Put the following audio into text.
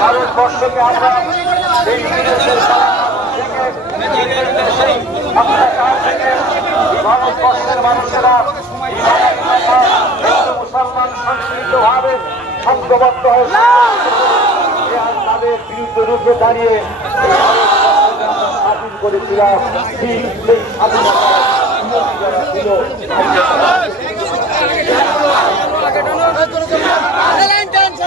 ভারতবর্ষকে আমরা ভারতবর্ষের মানুষেরা মুসলমান সংস্কৃত ভাবে সংক্রবদ্ধ হয়েছে তাদের বিরুদ্ধ রূপে দাঁড়িয়ে স্বাধীন করেছিলাম ছিল